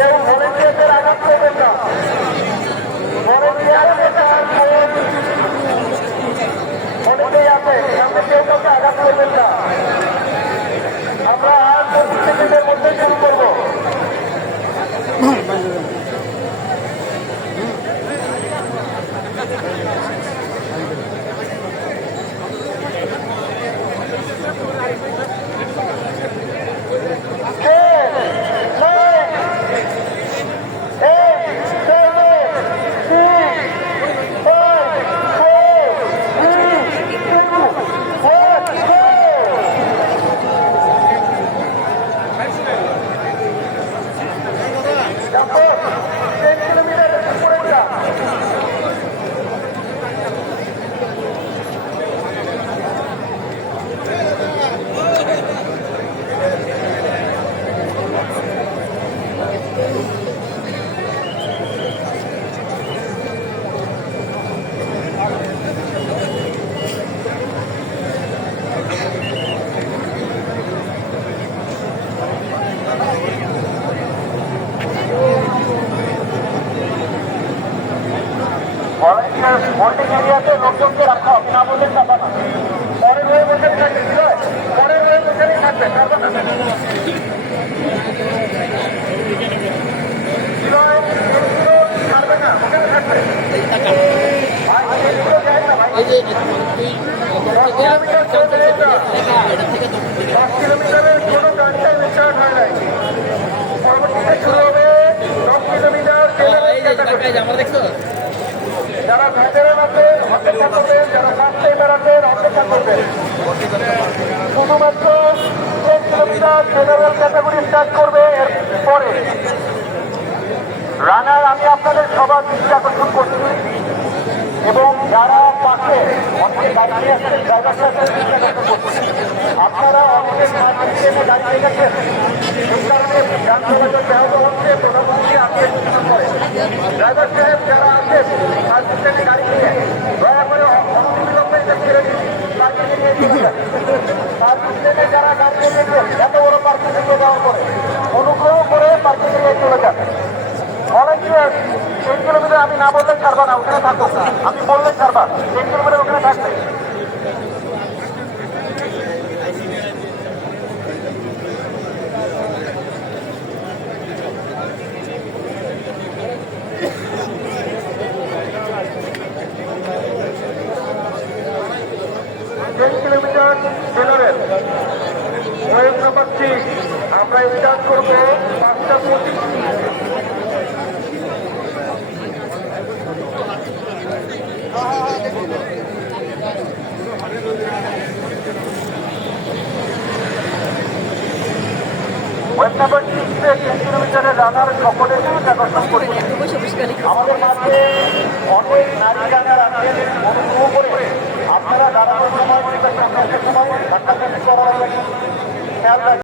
কেউ ভলেন্টিয়ারদের আঘাত করবেন না। ভলেন্টিয়ার অনেকেই আছে, সামনে কেউ কাউকে আঘাত করবেন না। আমরা আর 25 সেকেন্ডের মধ্যে শুরু করবো। ভোল্টেজ এরিয়াতে লোকজনকে রাখা হবে না, বললেন না বাবা। পরের হয়ে বসে থাকবে, পরের হয়ে বসেই থাকবে, ছাড়বে না, ওখানে থাকবে। 10 কিলোমিটারের কোনো গাড়িটাই রিচার্জ হয় নাই। পরবর্তীতে শুরু হবে 10 কিলোমিটার। যারা ভেতরে আছেন অপেক্ষা করবেন, যারা রাস্তায় বেড়াচ্ছেন অপেক্ষা করবেন। শুধুমাত্র 10 কিলোমিটার জেনারেল ক্যাটাগরি স্টার্ট করবে। এরপরে রানার আমি আপনাদের সবার দৃষ্টি আকর্ষণ করছি এবং যারা পাশে অনেকে দাঁড়িয়ে আছেন ড্রাইভার দৃষ্টি আকর্ষণ করছি। আপনারা অনেকের দাঁড়িয়ে গেছেন, সেই কারণে যান চলাচল ব্যাহত হচ্ছে। প্রধানমন্ত্রী আগে সূচনা করে ড্রাইভার সাহেব যারা আছেন তার পিছনে গাড়ি নিয়ে দয়া করে অনবিলম্বে ছেড়ে দিন, পার্কিংয়ে নিয়ে চলে যান। তার পিছনে যারা গাড়ি নিয়েছেন এত বড় পার্কিং নিয়ে যাওয়ার পরে অনুগ্রহ করে পার্কিংয়ে নিয়ে চলে যান। ভলেন্টিয়ার 10 কিলোমিটার আমি না বললে ছাড়বা না, ওখানে থাকবো। আমি বললে ছাড়বা, 10 কিলোমিটার ওখানে থাকবে। কিলোমিটার জেনারেল ওয়েব নাম্বার 6 আমরা স্টার্ট করবো 5:25। ওয়েব নাম্বার 6 10 কিলোমিটারের রানার সকলের দৃষ্টি আকর্ষণ করছি। আমাদের মাঝে অনেক নারী রানার আছেন, অনুগ্রহ করে আপনারা দাঁড়ানোর সময় সময় ধাক্কাধাক্কি করার খেয়াল রাখবেন।